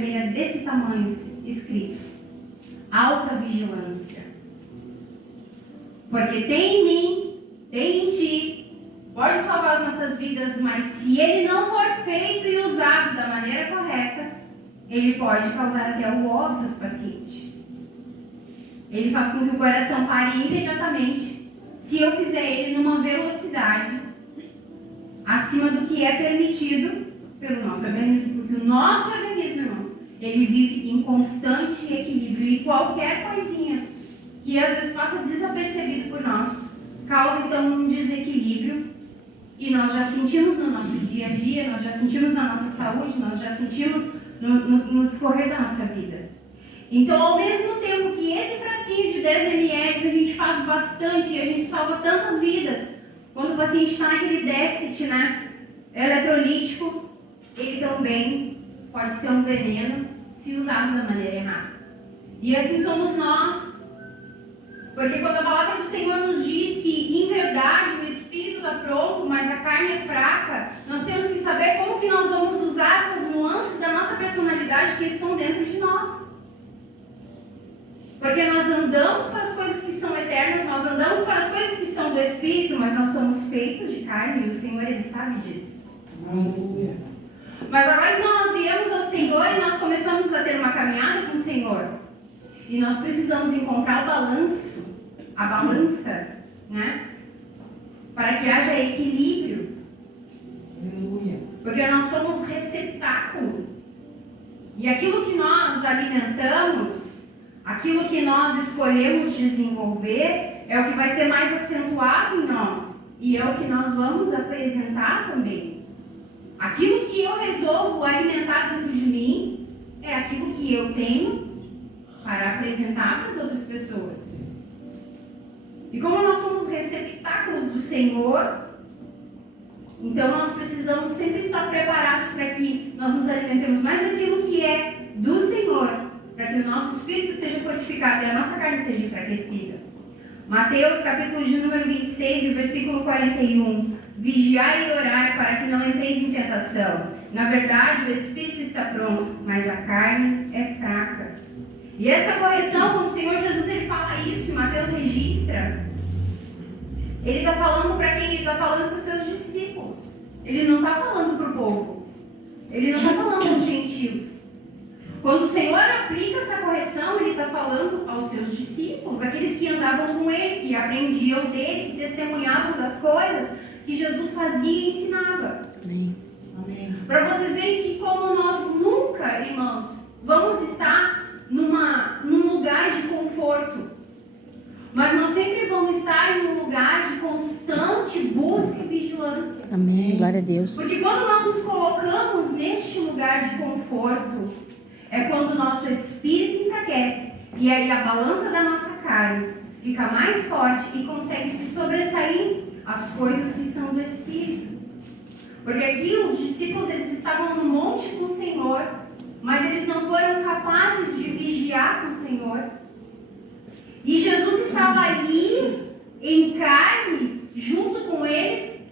vermelha desse tamanho escrito: alta vigilância. Porque tem em mim, tem em ti, pode salvar as nossas vidas, mas se ele não for feito e usado da maneira correta, ele pode causar até o óbito do paciente. Ele faz com que o coração pare imediatamente, se eu fizer ele numa velocidade acima do que é permitido pelo nosso organismo. Porque o nosso organismo, irmãos, ele vive em constante equilíbrio, e qualquer coisinha que às vezes passa desapercebido por nós causa então um desequilíbrio, e nós já sentimos no nosso dia a dia, nós já sentimos na nossa saúde, nós já sentimos no discorrer da nossa vida. Então, ao mesmo tempo que esse frasquinho de 10 ml a gente faz bastante e a gente salva tantas vidas, quando o paciente está naquele déficit, né, eletrolítico, ele também pode ser um veneno se usado da maneira errada. E assim somos nós. Porque quando a palavra do Senhor nos diz que, em verdade, o espírito está pronto, mas a carne é fraca, nós temos que saber como que nós vamos usar essas nuances da nossa personalidade que estão dentro de nós. Porque nós andamos para as coisas que são eternas, nós andamos para as coisas que são do espírito, mas nós somos feitos de carne, e o Senhor, Ele sabe disso. Aleluia. Mas agora que nós viemos ao Senhor e nós começamos a ter uma caminhada com o Senhor, e nós precisamos encontrar a balança, né? Para que haja equilíbrio. Aleluia. Porque nós somos receptáculo. E aquilo que nós alimentamos, aquilo que nós escolhemos desenvolver, é o que vai ser mais acentuado em nós. E é o que nós vamos apresentar também. Aquilo que eu resolvo alimentar dentro de mim, é aquilo que eu tenho para apresentar para as outras pessoas. E como nós somos receptáculos do Senhor, então nós precisamos sempre estar preparados para que nós nos alimentemos mais daquilo que é do Senhor, para que o nosso espírito seja fortificado e a nossa carne seja enfraquecida. Mateus capítulo de número 26, versículo 41. Vigiai e orai para que não entreis em tentação. Na verdade, o espírito está pronto, mas a carne é fraca. E essa correção, quando o Senhor Jesus ele fala isso, e Mateus registra, ele está falando para quem? Ele está falando para os seus discípulos. Ele não está falando para o povo. Ele não está falando aos gentios. Quando o Senhor aplica essa correção, ele está falando aos seus discípulos, aqueles que andavam com ele, que aprendiam dele, que testemunhavam das coisas que Jesus fazia e ensinava. Amém. Amém. Para vocês verem que como nós nunca, irmãos, vamos estar num lugar de conforto, mas nós sempre vamos estar em um lugar de constante busca e vigilância. Amém. Glória a Deus. Porque quando nós nos colocamos neste lugar de conforto, é quando o nosso espírito enfraquece, e aí a balança da nossa carne fica mais forte e consegue se sobressair as coisas que são do espírito. Porque aqui os discípulos eles estavam no monte com o Senhor, mas eles não foram capazes de vigiar com o Senhor. E Jesus estava ali, em carne, junto com eles,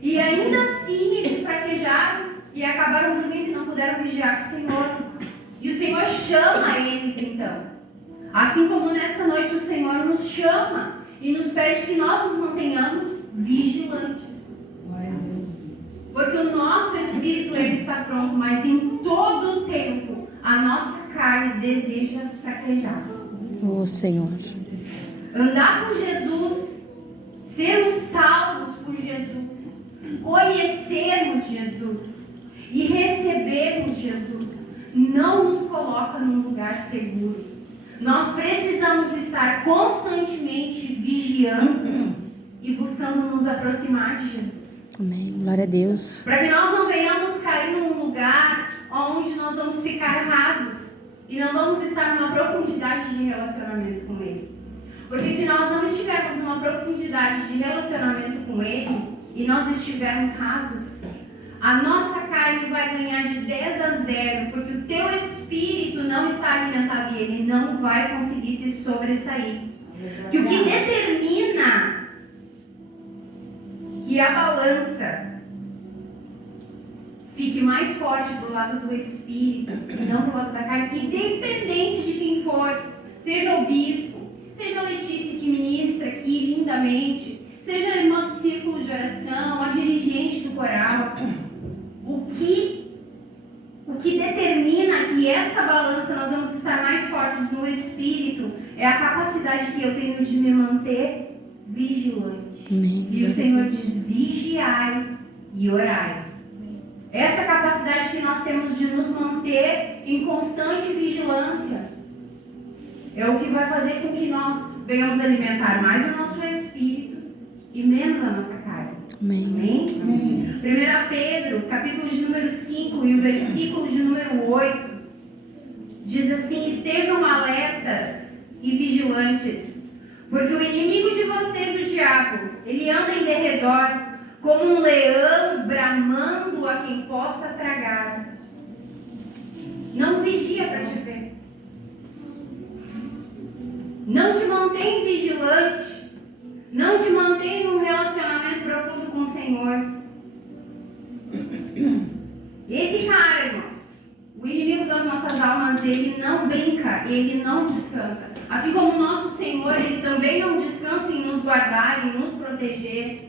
e ainda assim eles fraquejaram e acabaram dormindo e não puderam vigiar com o Senhor. E o Senhor chama eles então. Assim como nesta noite o Senhor nos chama e nos pede que nós nos mantenhamos vigilantes. Glória a Deus. Porque o nosso espírito ele está pronto, mas em todo o tempo a nossa carne deseja fraquejar. Ô Senhor. Andar com Jesus, sermos salvos por Jesus, conhecermos Jesus e recebermos Jesus, não nos coloca num lugar seguro. Nós precisamos estar constantemente vigiando e buscando nos aproximar de Jesus. Amém. Glória a Deus. Para que nós não venhamos cair num lugar onde nós vamos ficar rasos e não vamos estar numa profundidade de relacionamento com Ele. Porque se nós não estivermos numa profundidade de relacionamento com Ele e nós estivermos rasos, a nossa carne vai ganhar de 10-0, porque o teu espírito não está alimentado e ele não vai conseguir se sobressair. Que o que determina que a balança fique mais forte do lado do Espírito e não do lado da carne, independente de quem for, seja o bispo, seja a Letícia que ministra aqui lindamente, seja a irmã do círculo de oração, a dirigente do coral. O que determina que esta balança nós vamos estar mais fortes no Espírito é a capacidade que eu tenho de me manter vigilante. Amém. E o Senhor diz: vigiai e orai. Essa capacidade que nós temos de nos manter em constante vigilância é o que vai fazer com que nós venhamos alimentar mais o nosso espírito e menos a nossa carne. Amém. Amém? Amém. 1 Pedro, capítulo de número 5 e o versículo de número 8, diz assim: estejam alertas e vigilantes, porque o inimigo de vocês, o diabo, ele anda em derredor, como um leão bramando a quem possa tragar. Não vigia para te ver. Não te mantém vigilante. Não te mantém num relacionamento profundo com o Senhor. Esse cara, irmãos, o inimigo das nossas almas, ele não brinca, ele não descansa. Assim como o nosso Senhor, ele também não descansa em nos guardar, em nos proteger.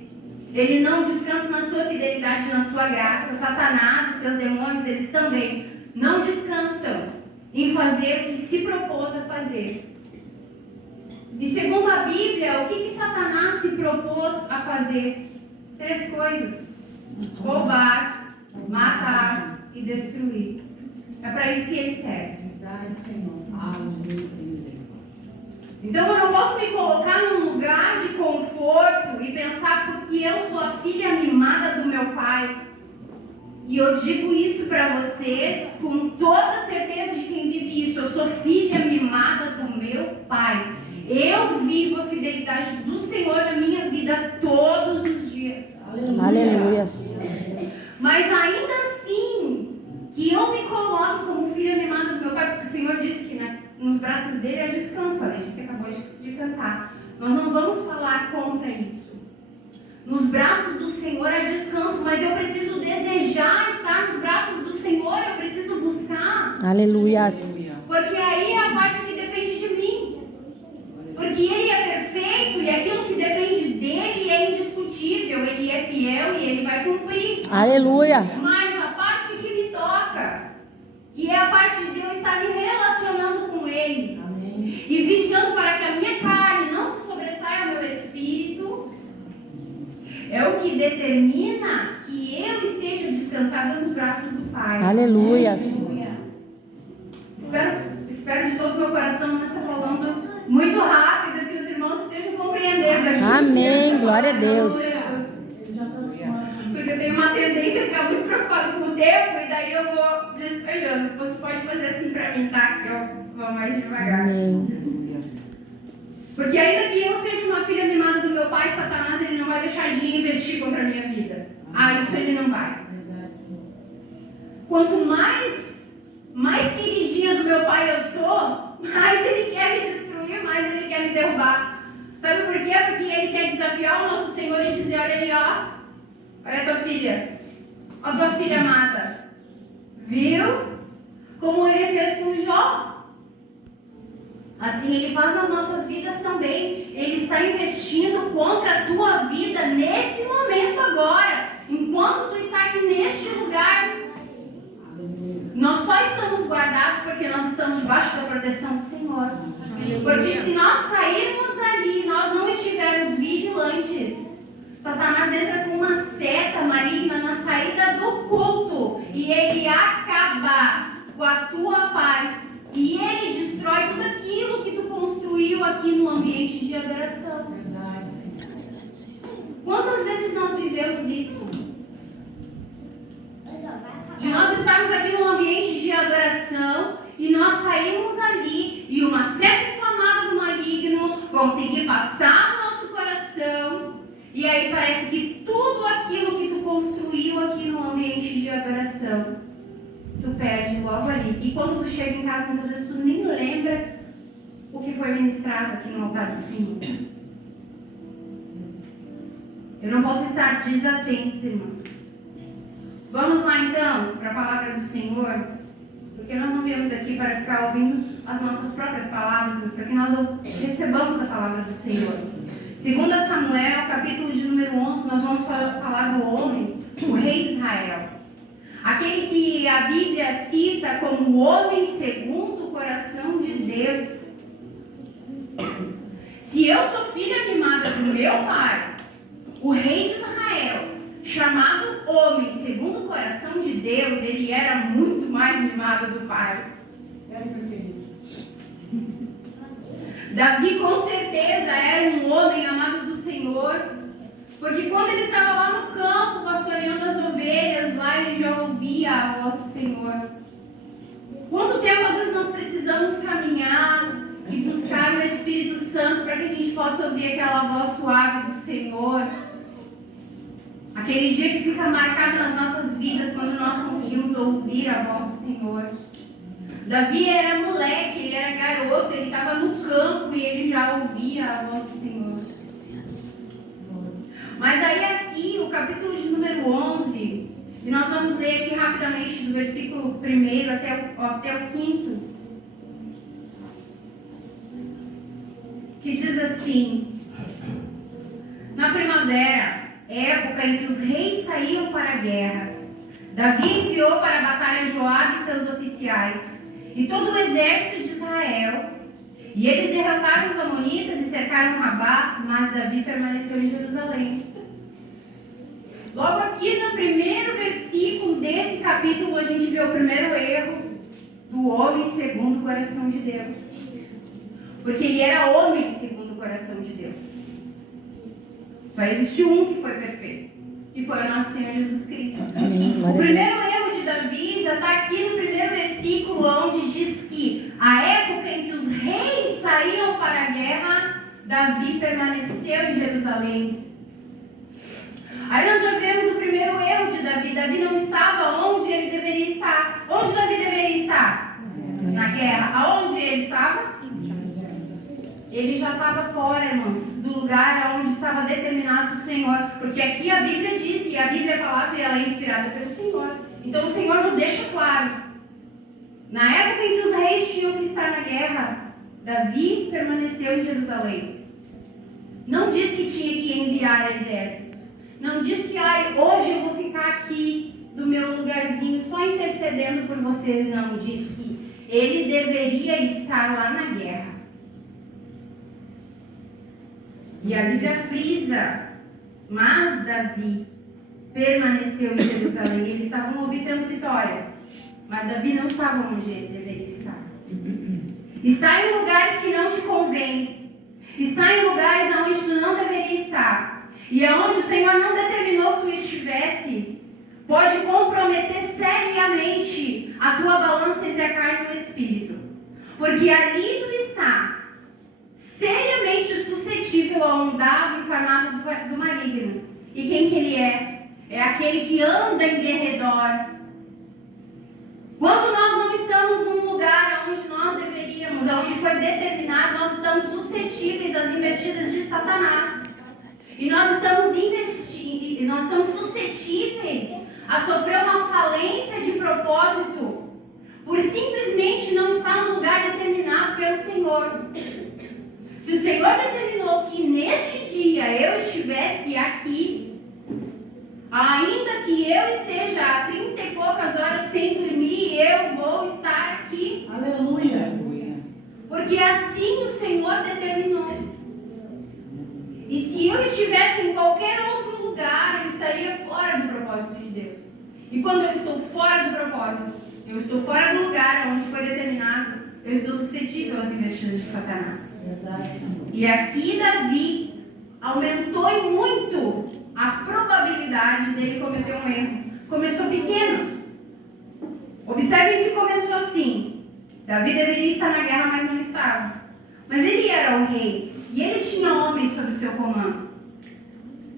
Ele não descansa na sua fidelidade, na sua graça. Satanás e seus demônios, eles também não descansam em fazer o que se propôs a fazer. E segundo a Bíblia, o que Satanás se propôs a fazer? 3 coisas: roubar, matar e destruir. É para isso que ele serve. Verdade, Senhor. Aleluia. Então eu não posso me colocar num lugar de conforto e pensar porque eu sou a filha mimada do meu pai. E eu digo isso para vocês com toda certeza de quem vive isso. Eu sou filha mimada do meu pai. Eu vivo a fidelidade do Senhor na minha vida todos os dias. Aleluia. Mas ainda assim, que eu me coloque como filha mimada do meu pai, porque o Senhor disse que nos braços dele é descanso. A Letícia acabou de cantar. Nós não vamos falar contra isso. Nos braços do Senhor é descanso, mas eu preciso desejar estar nos braços do Senhor, eu preciso buscar. Aleluia. Porque aí é a parte que depende de mim. Porque Ele é perfeito e aquilo que depende dele é indiscutível. Ele é fiel e Ele vai cumprir. Aleluia. Mas a parte que me toca, que é a parte de eu estar me relacionando com Ele, Amém. e vigiando para que a minha carne não se sobressaia ao meu espírito, é o que determina que eu esteja descansada nos braços do Pai. Aleluia. Espero de todo o meu coração não estar falando muito rápido, que os irmãos estejam compreendendo aqui. Amém. Glória a Deus. Eles já estão acostumados. Porque eu tenho uma tendência a ficar muito preocupada com o tempo e daí eu vou despejando. Você pode fazer assim pra mim, tá? Que eu vou mais devagar. Amém. Porque ainda que eu seja uma filha mimada do meu pai, Satanás, ele não vai deixar de investir contra a minha vida. Isso ele não vai. Verdade, Senhor. Quanto mais queridinha do meu pai eu sou, mais ele quer me destruir, mais ele quer me derrubar. Sabe por quê? Porque ele quer desafiar o nosso Senhor e dizer: olha aí, olha a tua filha, a tua filha amada. Viu? Como ele fez com Jó. Assim ele faz nas nossas vidas também. Ele está investindo contra a tua vida nesse momento agora. Enquanto tu está aqui neste lugar. Nós só estamos guardados porque nós estamos debaixo da proteção do Senhor. Porque se nós sairmos ali, nós não estivermos vigilantes, Satanás entra com uma seta maligna na saída do culto e ele acaba com a tua paz. E ele destrói tudo aquilo que tu construiu aqui no ambiente de adoração. Verdade, Senhor. Quantas vezes nós vivemos isso? De nós estarmos aqui num ambiente de adoração e nós saímos ali e uma seta inflamada do maligno conseguir passar no nosso coração e aí parece que tudo aquilo que tu construiu aqui no ambiente de adoração tu perde logo ali. E quando tu chega em casa, muitas vezes tu nem lembra o que foi ministrado aqui no altar do Senhor. Eu não posso estar desatento, irmãos. Vamos lá então para a palavra do Senhor, porque nós não viemos aqui para ficar ouvindo as nossas próprias palavras, mas para que nós recebamos a palavra do Senhor. 2 Samuel, capítulo de número 11, nós vamos falar do homem, o rei de Israel. Aquele que a Bíblia cita como o homem segundo o coração de Deus. Se eu sou filha mimada do meu pai, o rei de Israel, chamado homem segundo o coração de Deus, ele era muito mais mimado do pai. Era preferido. Davi com certeza era um homem amado do Senhor, porque quando ele estava lá no campo pastoreando as ovelhas, lá ele já ouvia a voz do Senhor. Quanto tempo às vezes nós precisamos caminhar e buscar o Espírito Santo para que a gente possa ouvir aquela voz suave do Senhor? Aquele dia que fica marcado nas nossas vidas quando nós conseguimos ouvir a voz do Senhor. Davi era moleque, ele era garoto, ele estava no campo e ele já ouvia a voz do Senhor. Mas aí aqui, o capítulo de número 11, e nós vamos ler aqui rapidamente do versículo 1 até o 5, que diz assim: na primavera, época em que os reis saíam para a guerra, Davi enviou para a batalha Joabe e seus oficiais e todo o exército de Israel, e eles derrotaram os amonitas e cercaram Rabá, mas Davi permaneceu em Jerusalém. Logo aqui no primeiro versículo desse capítulo, a gente vê o primeiro erro do homem segundo o coração de Deus. Porque ele era homem segundo o coração de Deus. Só existe um que foi perfeito, que foi o nosso Senhor Jesus Cristo. Amém. O primeiro erro de Davi já está aqui no primeiro versículo, onde diz que a época em que os reis saíam para a guerra, Davi permaneceu em Jerusalém. Aí nós já vemos o primeiro erro de Davi. Davi não estava onde ele deveria estar. Onde Davi deveria estar? Na guerra. Aonde ele estava? Ele já estava fora, irmãos, do lugar onde estava determinado o Senhor. Porque aqui a Bíblia diz, e a Bíblia é a palavra, ela é inspirada pelo Senhor. Então o Senhor nos deixa claro. Na época em que os reis tinham que estar na guerra, Davi permaneceu em Jerusalém. Não diz que tinha que enviar exércitos. Não diz que hoje eu vou ficar aqui do meu lugarzinho só intercedendo por vocês. Não, diz que ele deveria estar lá na guerra. E a Bíblia frisa, mas Davi permaneceu em Jerusalém. Eles estavam obtendo vitória, mas Davi não estava onde ele deveria estar. Está em lugares que não te convém. Está em lugares onde tu não deveria estar. E aonde o Senhor não determinou que tu estivesse, pode comprometer seriamente a tua balança entre a carne e o espírito. Porque ali tu está seriamente suscetível a um dado informado do maligno. E quem que ele é? É aquele que anda em derredor. Quando nós não estamos num lugar onde nós deveríamos, onde foi determinado, nós estamos suscetíveis às investidas de Satanás. E nós estamos suscetíveis a sofrer uma falência de propósito por simplesmente não estar no lugar determinado pelo Senhor. Se o Senhor determinou que neste dia eu estivesse aqui, ainda que eu esteja há 30 e poucas horas sem dormir, eu vou estar aqui. Aleluia. Porque assim o Senhor determinou. E se eu estivesse em qualquer outro lugar, eu estaria fora do propósito de Deus. E quando eu estou fora do propósito, eu estou fora do lugar onde foi determinado, eu estou suscetível às investidas de Satanás. Verdade, Senhor. E aqui Davi aumentou em muito a probabilidade dele cometer um erro. Começou pequeno. Observem que começou assim. Davi deveria estar na guerra, mas não estava. Mas ele era o rei. E ele tinha homens sob o seu comando.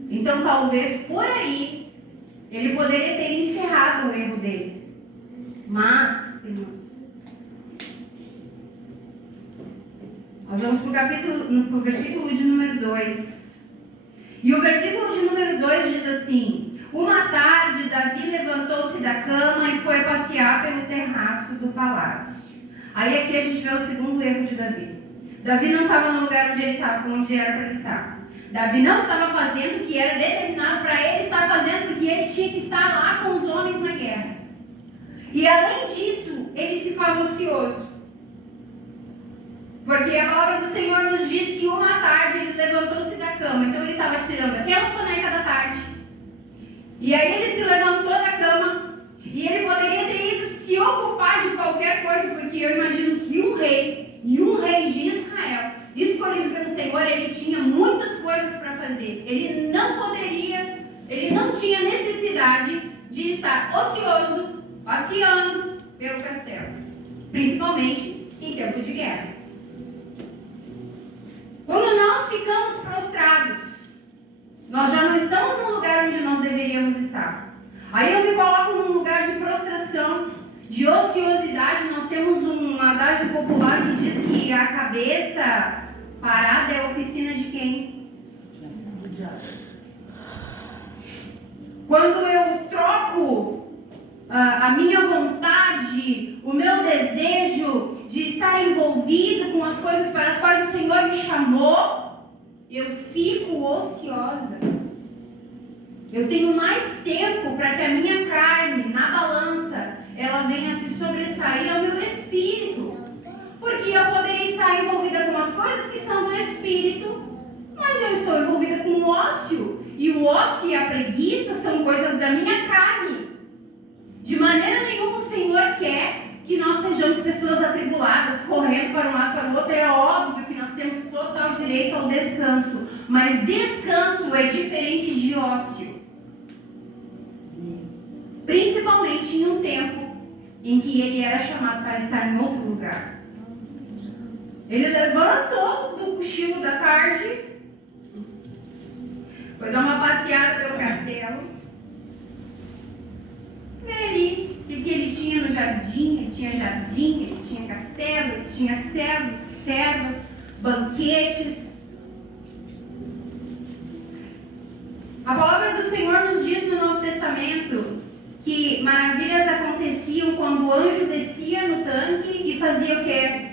Então, talvez por aí, ele poderia ter encerrado o erro dele. Mas, irmãos, nós vamos para o versículo de número 2. E o versículo de número 2 diz assim: uma tarde, Davi levantou-se da cama e foi passear pelo terraço do palácio. Aí aqui a gente vê o segundo erro de Davi. Davi não estava no lugar onde ele estava, onde era para ele estar. Davi não estava fazendo o que era determinado para ele estar fazendo, porque ele tinha que estar lá com os homens na guerra. E além disso, ele se faz ocioso. Porque a palavra do Senhor nos diz que uma tarde ele levantou-se da cama. Então ele estava tirando aquela soneca da tarde. E aí ele se levantou da cama. E ele poderia ter ido se ocupar de qualquer coisa. Porque eu imagino que um rei de Israel, escolhido pelo Senhor, ele tinha muitas coisas para fazer. Ele não tinha necessidade de estar ocioso, passeando pelo castelo. Principalmente em tempo de guerra. Quando nós ficamos prostrados, nós já não estamos no lugar onde nós deveríamos estar. Aí eu me coloco num lugar de prostração, de ociosidade. Nós temos um adágio popular que diz que a cabeça parada é a oficina de quem? Quando eu troco a minha vontade, o meu desejo de estar envolvido com as coisas para as quais o Senhor me chamou, eu fico ociosa. Eu tenho mais tempo para que a minha carne, na balança, ela venha se sobressair ao meu espírito. Porque eu poderia estar envolvida com as coisas que são do espírito, mas eu estou envolvida com o ócio. E o ócio e a preguiça são coisas da minha carne. De maneira nenhuma o Senhor quer que nós sejamos pessoas atribuladas, correndo para um lado para o outro. É óbvio que nós temos total direito ao descanso, mas descanso é diferente de ócio. Principalmente em um tempo em que ele era chamado para estar em outro lugar. Ele levantou do cochilo da tarde, foi dar uma passeada pelo castelo. E ali, o que ele tinha no jardim? Ele tinha castelo, ele tinha servos, servas, banquetes. A palavra do Senhor nos diz no Novo Testamento que maravilhas aconteciam quando o anjo descia no tanque e fazia o quê?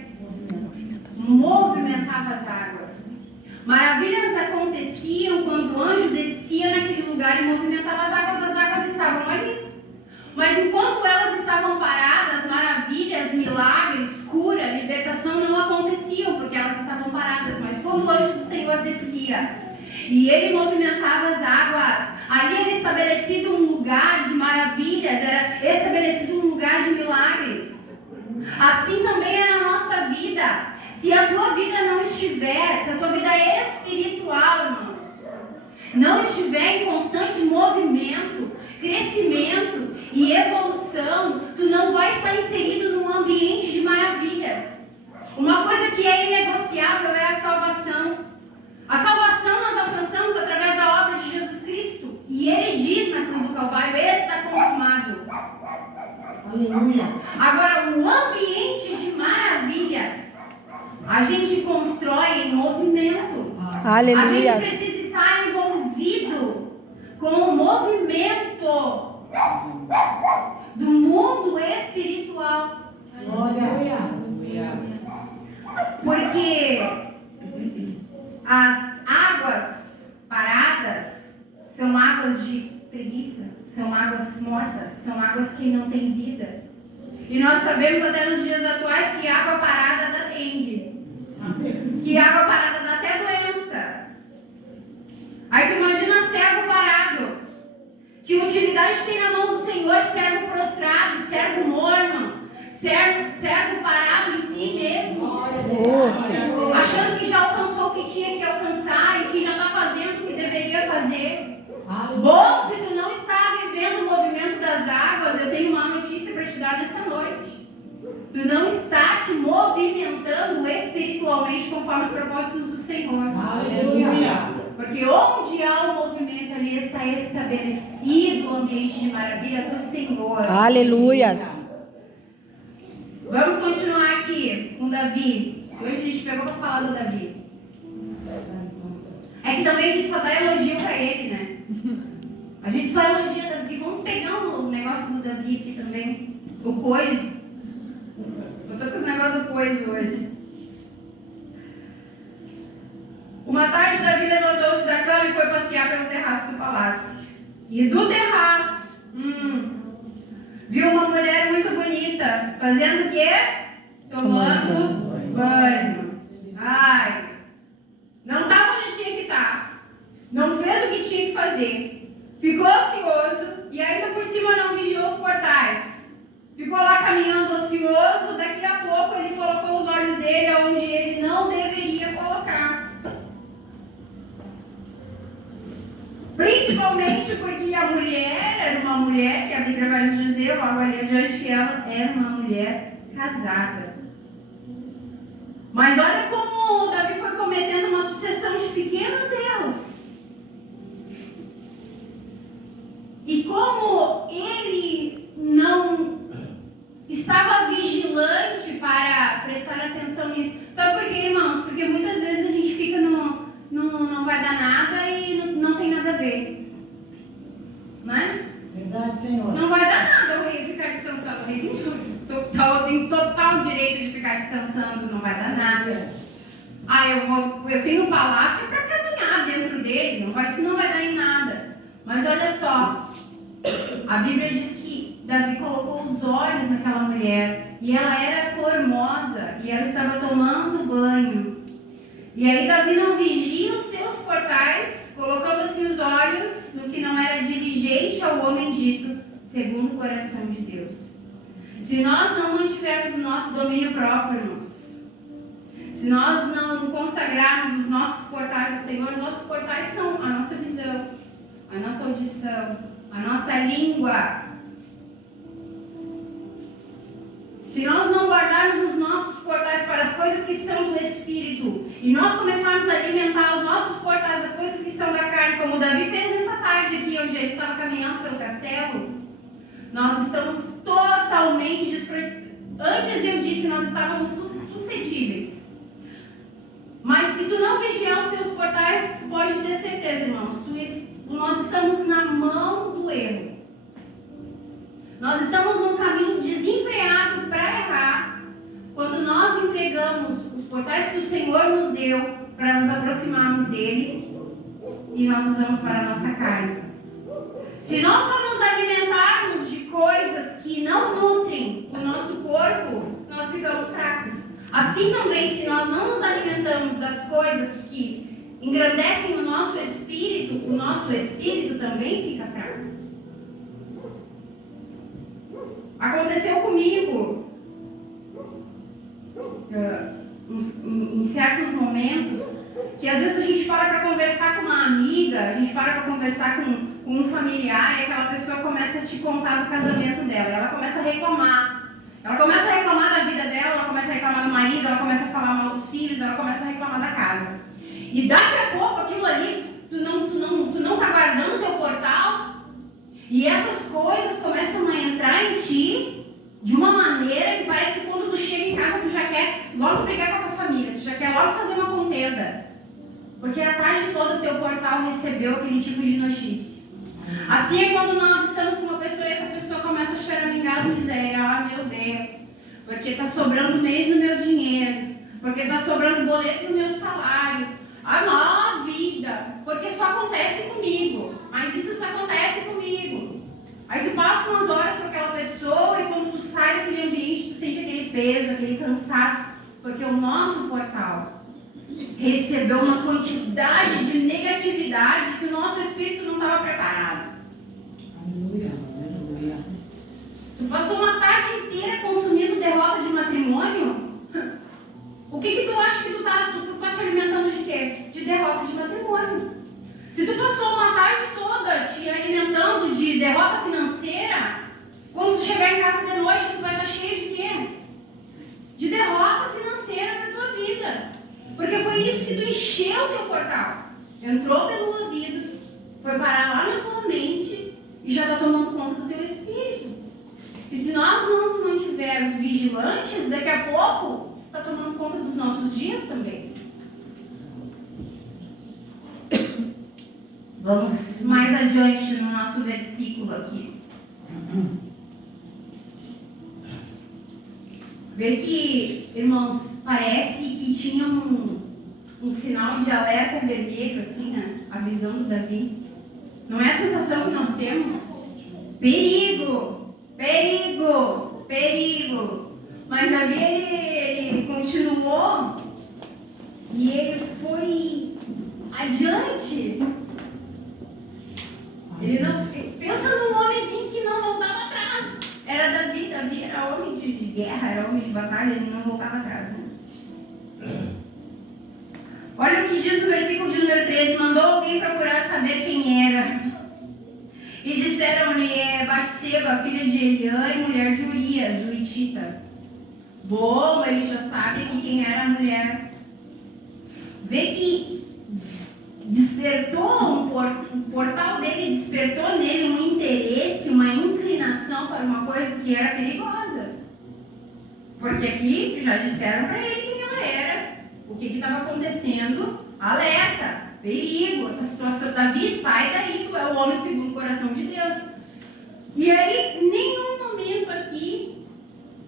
Movimentava as águas. Maravilhas aconteciam quando o anjo descia naquele lugar e movimentava as águas estavam ali. Mas enquanto elas estavam paradas, maravilhas, milagres, cura, libertação não aconteciam, porque elas estavam paradas. Mas quando o anjo do Senhor descia e ele movimentava as águas, ali era estabelecido um lugar de maravilhas, era estabelecido um lugar de milagres. Assim também é na nossa vida. Se a tua vida não estiver, se a tua vida espiritual, irmãos, não estiver em constante movimento, crescimento e evolução, tu não vai estar inserido num ambiente de maravilhas. Uma coisa que é inegociável é a salvação. A salvação nós alcançamos através da obra de Jesus Cristo. E ele diz na cruz do Calvário, está consumado. Aleluia. Agora, o ambiente de maravilhas, a gente constrói em movimento. Aleluia. A gente precisa estar envolvido com o movimento do mundo espiritual. Glória. Porque as águas paradas são águas de preguiça, são águas mortas, são águas que não têm vida. E nós sabemos até nos dias atuais que água parada dá dengue, que água parada dá até doença. Aí tu imagina servo parado. Que utilidade tem na mão do Senhor servo prostrado, servo morno, servo parado em si mesmo, achando que já alcançou o que tinha que alcançar e que já está fazendo o que deveria fazer. Bom, se tu não está vivendo o movimento das águas, eu tenho uma notícia para te dar nessa noite. Tu não está te movimentando espiritualmente conforme os propósitos do Senhor. Aleluia. Porque onde há o movimento ali está estabelecido o ambiente de maravilha do Senhor. Aleluias. Vamos continuar aqui com Davi. Hoje a gente pegou para falar do Davi. É que também a gente só dá elogio para ele, né? A gente só elogia Davi. Vamos pegar Davi aqui também. O coiso. Eu tô com os negócios do coiso hoje. Uma tarde, Davi levantou-se da cama e foi passear pelo terraço do palácio. E do terraço, viu uma mulher muito bonita, fazendo o quê? Tomando banho. Ai, não estava onde tinha que estar. Não fez o que tinha que fazer. Ficou ocioso e ainda por cima não vigiou os portais. Ficou lá caminhando ocioso, daqui a pouco ele colocou os olhos dele onde ele não deveria colocar. Principalmente porque a mulher era uma mulher, que a Bíblia vai nos dizer logo ali adiante, que ela era uma mulher casada. Mas olha como Davi foi cometendo uma sucessão de pequenos erros. E como ele não estava vigilante para prestar atenção nisso. Sabe por quê, irmãos? Porque muitas vezes a gente fica não vai dar nada e não tem nada a ver. Né? Verdade, Senhor. Não vai dar nada o rei ficar descansando. O rei tem total direito de ficar descansando. Não vai dar nada. Eu tenho um palácio para caminhar dentro dele. Isso não vai dar em nada. Mas olha só. A Bíblia diz que Davi colocou os olhos naquela mulher. E ela era formosa. E ela estava tomando banho. E aí Davi não vigia os seus portais, colocando assim os olhos no que não era diligente ao homem dito, segundo o coração de Deus. Se nós não mantivermos o nosso domínio próprio, irmãos, se nós não consagrarmos os nossos portais ao Senhor, os nossos portais são a nossa visão, a nossa audição, a nossa língua. Se nós não guardarmos os nossos portais para as coisas que são do Espírito, e nós começarmos a alimentar os nossos portais das coisas que são da carne, como Davi fez nessa tarde aqui, onde ele estava caminhando pelo castelo, nós estamos totalmente desprotegidos. Antes eu disse, nós estávamos suscetíveis. Mas se tu não vigiar os teus portais, pode ter certeza, irmãos, nós estamos na mão do erro. Nós estamos num caminho desenfreado para errar quando nós empregamos os portais que o Senhor nos deu para nos aproximarmos dele e nós usamos para a nossa carne. Se nós só nos alimentarmos de coisas que não nutrem o nosso corpo, nós ficamos fracos. Assim também, se nós não nos alimentamos das coisas que engrandecem o nosso espírito também fica fraco. Aconteceu comigo em certos momentos que às vezes a gente para conversar com uma amiga, a gente para conversar com um familiar e aquela pessoa começa a te contar do casamento dela, ela começa a reclamar. Ela começa a reclamar da vida dela, ela começa a reclamar do marido, ela começa a falar mal dos filhos, ela começa a reclamar da casa. E daqui a pouco aquilo ali, tu não tá guardando o teu portal. E essas coisas começam a entrar em ti de uma maneira que parece que quando tu chega em casa tu já quer logo brigar com a tua família, tu já quer logo fazer uma contenda. Porque a tarde toda o teu portal recebeu aquele tipo de notícia. Assim é quando nós estamos com uma pessoa e essa pessoa começa a choramingar as misérias. Ah, meu Deus, porque tá sobrando mês no meu dinheiro, porque tá sobrando boleto no meu salário. Ah, não, vida, porque só acontece comigo, mas isso só acontece comigo. Aí tu passa umas horas com aquela pessoa e quando tu sai daquele ambiente, tu sente aquele peso, aquele cansaço, porque o nosso portal recebeu uma quantidade de negatividade que o nosso espírito não estava preparado. Aleluia, aleluia. Tu passou uma tarde inteira consumindo derrota de matrimônio? O que tu acha que tu tá te alimentando de quê? De derrota de matrimônio. Se tu passou uma tarde toda te alimentando de derrota financeira, quando tu chegar em casa de noite, tu vai estar cheio de quê? De derrota financeira para tua vida. Porque foi isso que tu encheu o teu portal. Entrou pelo ouvido, foi parar lá na tua mente e já está tomando conta do teu espírito. E se nós não nos mantivermos vigilantes, daqui a pouco está tomando conta dos nossos dias também. Vamos mais adiante no nosso versículo aqui. Vê que, irmãos, parece que tinha um sinal de alerta vermelho, assim, né? Avisando Davi. Não é a sensação que nós temos? Perigo! Perigo! Perigo! Mas Davi, ele continuou e ele foi adiante. Ele não... Pensa num homenzinho que não voltava atrás. Era Davi era homem de guerra, era homem de batalha, ele não voltava atrás, né? Olha o que diz no versículo de número 13. Mandou alguém procurar saber quem era. E disseram-lhe, é Batseba, filha de Eliã e mulher de Urias, o Hitita. Bom, ele já sabe aqui quem era a mulher. Vê que despertou, o portal dele despertou nele um interesse, uma inclinação para uma coisa que era perigosa. Porque aqui já disseram para ele quem ela era. O que estava acontecendo? Alerta, perigo, essa situação. Davi, sai daí, tu é o homem segundo o coração de Deus. E aí, nenhum momento aqui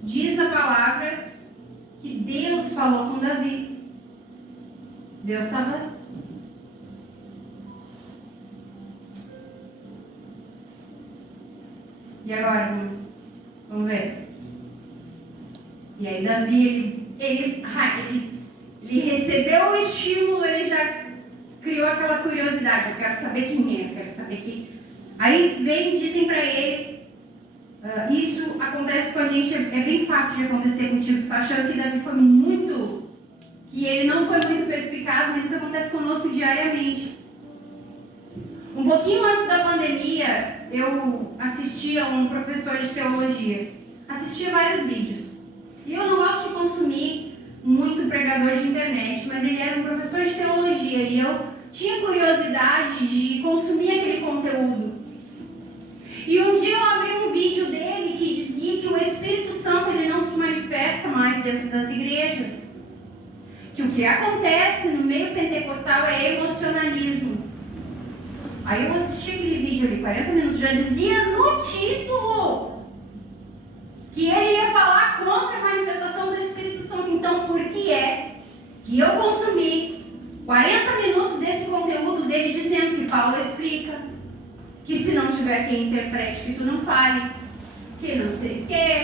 diz na palavra que Deus falou com Davi. Deus estava... E agora, vamos ver. E aí Davi, ele recebeu o estímulo, ele já criou aquela curiosidade. Eu quero saber quem é, eu quero saber quem. Aí vem e dizem para ele, isso acontece com a gente, é bem fácil de acontecer contigo. Tu tá achando que Davi foi muito, que ele não foi muito perspicaz, mas isso acontece conosco diariamente. Um pouquinho antes da pandemia, eu assistia a um professor de teologia. Assistia vários vídeos. E eu não gosto de consumir muito pregador de internet, mas ele era um professor de teologia e eu tinha curiosidade de consumir aquele conteúdo. E um dia eu abri um vídeo dele que dizia que o Espírito Santo ele não se manifesta mais dentro das igrejas. Que o que acontece no meio pentecostal é emocionalismo. Aí eu assisti aquele vídeo ali, 40 minutos, já dizia no título que ele ia falar contra a manifestação do Espírito Santo. Então, por que é que eu consumi 40 minutos desse conteúdo dele dizendo que Paulo explica, que se não tiver quem interprete, que tu não fale, que não sei o quê?